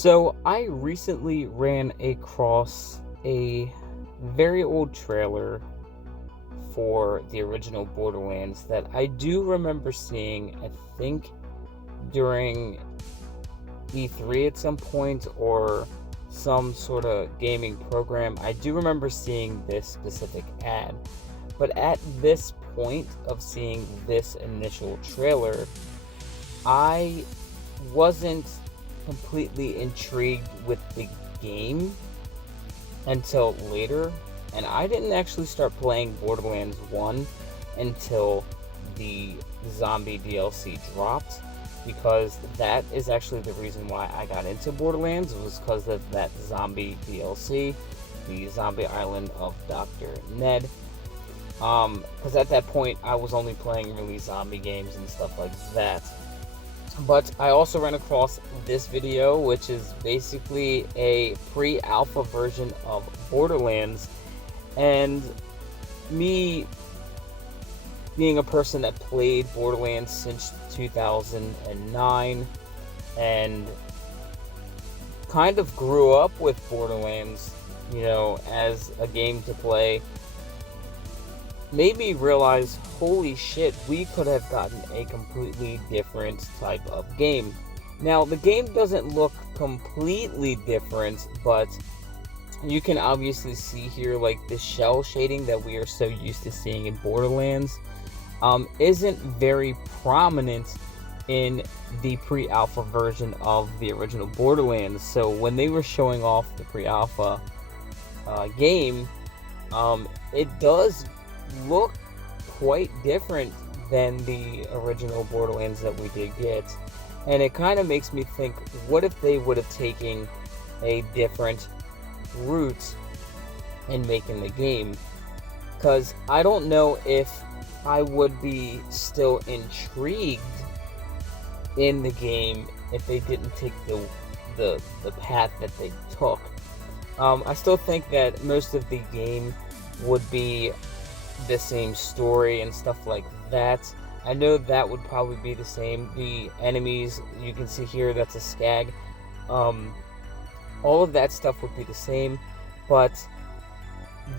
So I recently ran across a very old trailer for the original Borderlands that I do remember seeing, I think during E3 at some point or some sort of gaming program. I do remember seeing this specific ad. But at this point of seeing this initial trailer, I wasn't completely intrigued with the game until later, and I didn't actually start playing Borderlands 1 until the zombie DLC dropped, because that is actually the reason why I got into Borderlands, was because of that zombie DLC, the Zombie Island of Dr. Ned. Because at that point I was only playing really zombie games and stuff like that. But I also ran across this video, which is basically a pre-alpha version of Borderlands, and me being a person that played Borderlands since 2009 and kind of grew up with Borderlands, as a game to play, made me realize, holy shit, we could have gotten a completely different type of game. Now, the game doesn't look completely different, but you can obviously see here, like, the shell shading that we are so used to seeing in Borderlands isn't very prominent in the pre-alpha version of the original Borderlands. So when they were showing off the pre-alpha game, it does look quite different than the original Borderlands that we did get, and it kind of makes me think, what if they would have taken a different route in making the game? Because I don't know if I would be still intrigued in the game if they didn't take the path that they took. I still think that most of the game would be the same story and stuff like that. I know that would probably be the same. The enemies, you can see here, that's a skag. All of that stuff would be the same, but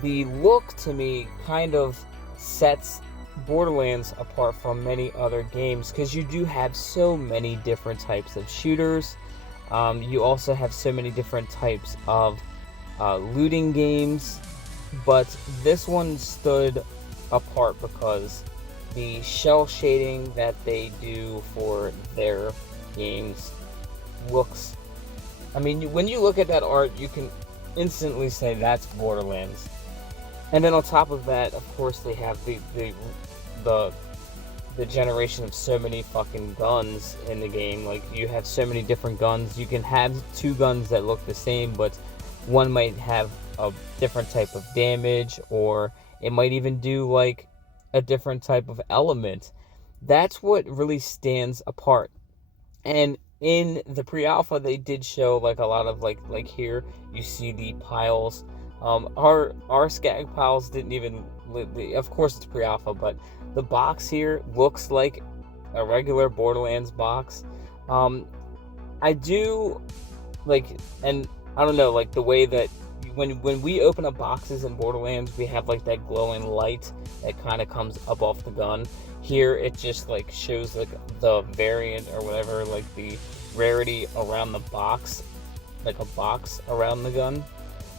the look to me kind of sets Borderlands apart from many other games, because you do have so many different types of shooters. You also have so many different types of looting games. But this one stood apart because the shell shading that they do for their games looks... I mean, when you look at that art, you can instantly say that's Borderlands. And then on top of that, of course, they have the generation of so many fucking guns in the game. Like, you have so many different guns. You can have two guns that look the same, but one might have a different type of damage, or it might even do like a different type of element. That's what really stands apart. And in the pre-alpha, they did show like a lot of like here you see the piles. Our skag piles didn't even, of course it's pre-alpha, but the box here looks like a regular Borderlands box. I do like, and I don't know, like the way that when we open up boxes in Borderlands, we have like that glowing light that kind of comes up off the gun. Here it just like shows like the variant or whatever, like the rarity around the box, like a box around the gun.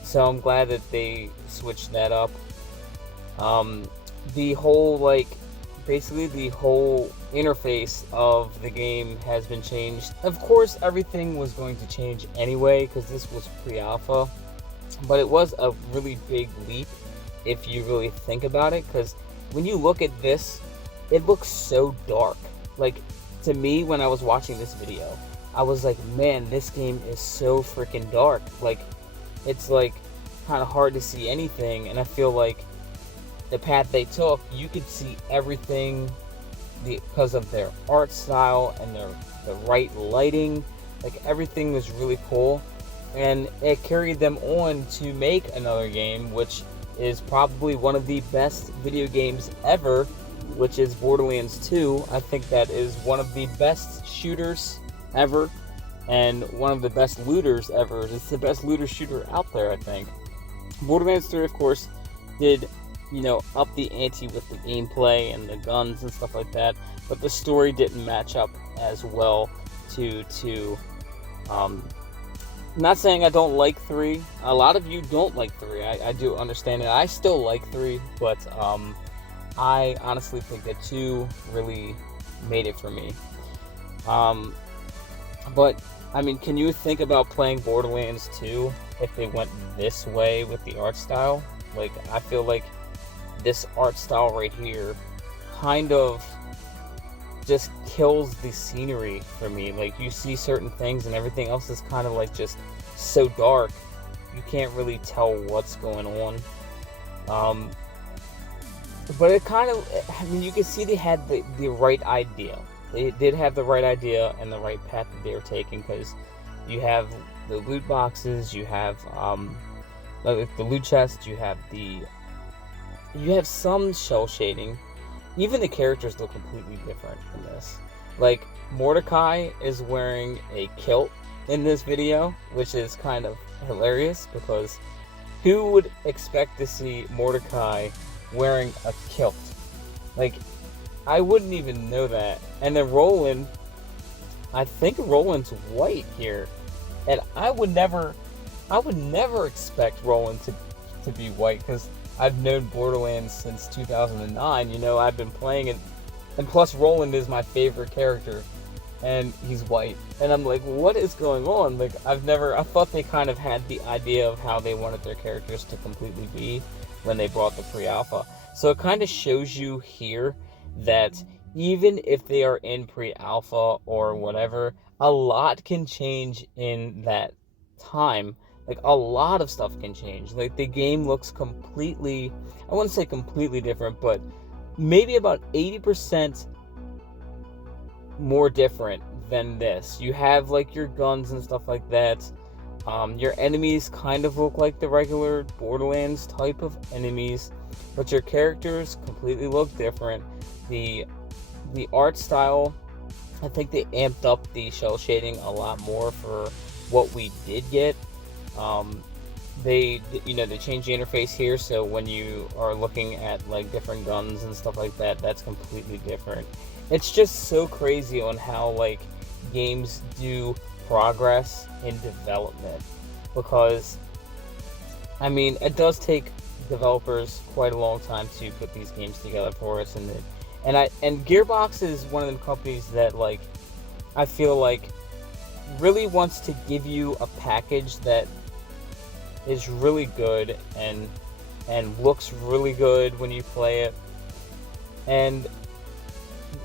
So I'm glad that they switched that up. The whole, like, basically the whole interface of the game has been changed. Of course, everything was going to change anyway, because this was pre-alpha. But it was a really big leap if you really think about it, because when you look at this, it looks so dark. Like, to me, when I was watching this video, I was like, man, this game is so freaking dark. Like, it's like kind of hard to see anything, and I feel like the path they took, you could see everything because of their art style and the right lighting. Like, everything was really cool, and it carried them on to make another game, which is probably one of the best video games ever, which is Borderlands 2. I think that is one of the best shooters ever. and one of the best looters ever. It's the best looter shooter out there, I think. Borderlands 3, of course, did, up the ante with the gameplay and the guns and stuff like that, but the story didn't match up as well to not saying I don't like 3. A lot of you don't like 3. I do understand it. I still like 3, but I honestly think that 2 really made it for me. But, I mean, can you think about playing Borderlands 2 if they went this way with the art style? Like, I feel like this art style right here kind of just kills the scenery for me. Like, you see certain things and everything else is kind of like just so dark, you can't really tell what's going on. But it kind of, I mean, you can see they had the right idea. They did have the right idea and the right path that they were taking, because you have the loot boxes, you have the loot chest, you have some shell shading. Even the characters look completely different in this. Like, Mordecai is wearing a kilt in this video, which is kind of hilarious, because who would expect to see Mordecai wearing a kilt? Like, I wouldn't even know that. And then Roland, I think Roland's white here, and I would never expect Roland to be white, because I've known Borderlands since 2009. I've been playing it, and plus Roland is my favorite character, and he's white, and I'm like, what is going on? Like, I thought they kind of had the idea of how they wanted their characters to completely be when they brought the pre-alpha. So it kind of shows you here that even if they are in pre-alpha or whatever, a lot can change in that time. Like, a lot of stuff can change. Like, the game looks completely, I wouldn't say completely different, but maybe about 80% more different than this. You have, like, your guns and stuff like that. Your enemies kind of look like the regular Borderlands type of enemies, but your characters completely look different. The art style, I think they amped up the shell shading a lot more for what we did get. They changed the interface here, so when you are looking at like different guns and stuff like that, that's completely different. It's just so crazy on how like games do progress in development, because I mean, it does take developers quite a long time to put these games together for us, and Gearbox is one of them companies that, like, I feel like really wants to give you a package that is really good and looks really good when you play it. And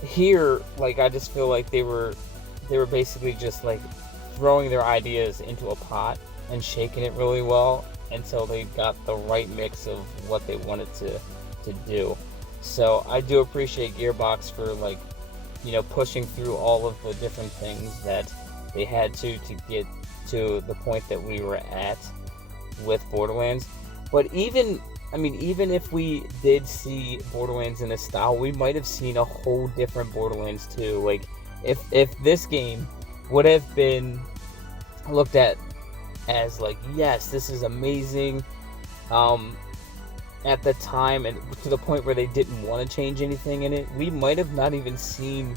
here, like, I just feel like they were basically just like throwing their ideas into a pot and shaking it really well until they got the right mix of what they wanted to do. So I do appreciate Gearbox for, like, pushing through all of the different things that they had to get to the point that we were at with Borderlands. But even if we did see Borderlands in this style, we might have seen a whole different Borderlands too. Like, if this game would have been looked at as like, yes, this is amazing, at the time, and to the point where they didn't want to change anything in it, we might have not even seen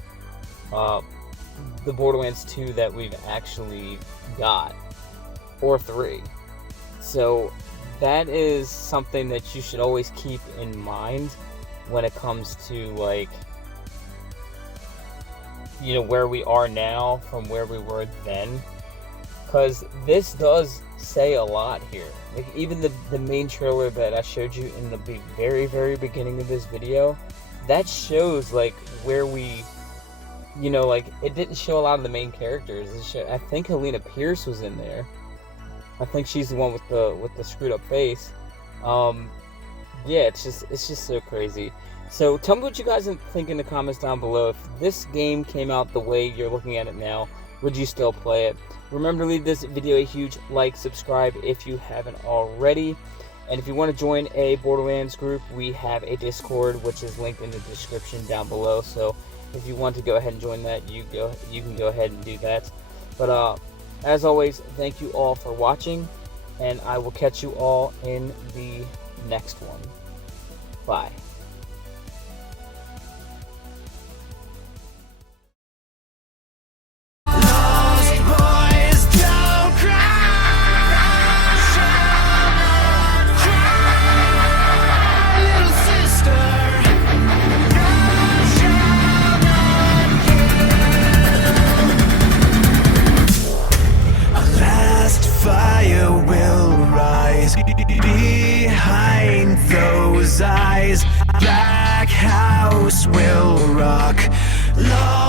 the Borderlands 2 that we've actually got, or 3. So that is something that you should always keep in mind when it comes to, like, where we are now from where we were then, because this does say a lot here. Like, even the main trailer that I showed you in the very, very beginning of this video, that shows, like, where we, like, it didn't show a lot of the main characters. I think Helena Pierce was in there. I think she's the one with the screwed up face. Yeah, it's just so crazy. So tell me what you guys think in the comments down below. If this game came out the way you're looking at it now, would you still play it? Remember to leave this video a huge like, subscribe if you haven't already. And if you want to join a Borderlands group, we have a Discord, which is linked in the description down below. So if you want to go ahead and join that, you can go ahead and do that. But As always, thank you all for watching, and I will catch you all in the next one. Bye. Fire will rise behind those eyes. Black house will rock. Love